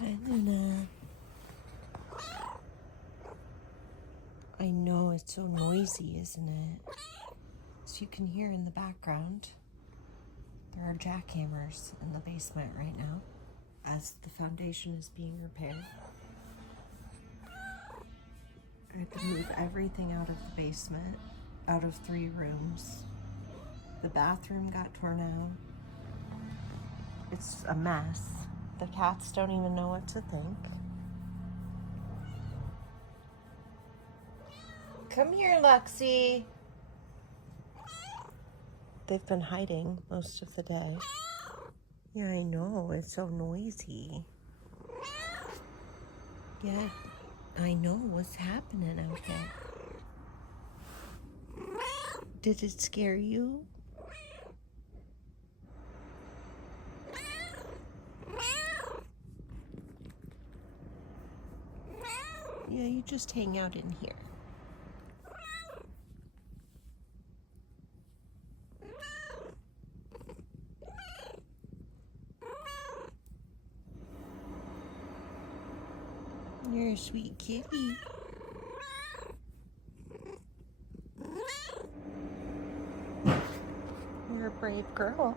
Hi, Luna. I know, it's so noisy, isn't it? As you can hear in the background, there are jackhammers in the basement right now as the foundation is being repaired. I had to move everything out of the basement, out of 3 rooms. The bathroom got torn out. It's a mess. The cats don't even know what to think. Come here, Luxe. They've been hiding most of the day. Yeah, I know. It's so noisy. Yeah, I know what's happening out here. Did it scare you? Yeah, you just hang out in here. You're a sweet kitty. You're a brave girl.